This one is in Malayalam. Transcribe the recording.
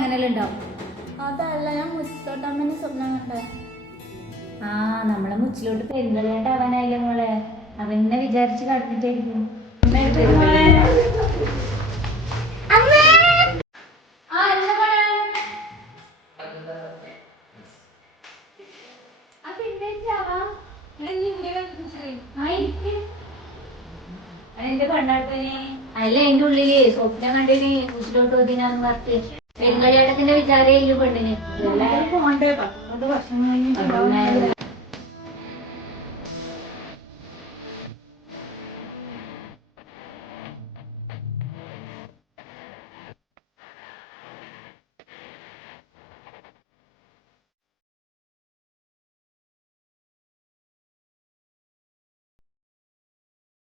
അങ്ങനെല്ലാം ഉണ്ടാവും. അതല്ല, ഞാൻ മുച്ചിലോട്ടമ്മേനെ സ്വപ്നം കണ്ടേ. ആ, നമ്മളെ മുച്ചിലോട്ട് പെരുന്തലായിട്ടാവാനായില്ലേ മോളെ. അവനെ വിചാരിച്ച് കടന്നിട്ടായിരിക്കും. എന്റെ പെണ്ണാട്ടനെ അല്ല, എന്റെ ഉള്ളില് സ്വപ്നം കണ്ടിന് മുച്ചിലോട്ട് പോതിനാന്ന് പറഞ്ഞിട്ട് പെരുന്തലേട്ടത്തിന്റെ വിചാരയില്ല പെണ്ണിന്. എല്ലാരും പോണ്ടേ, 10 വർഷം കഴിഞ്ഞിട്ടുണ്ടാവും.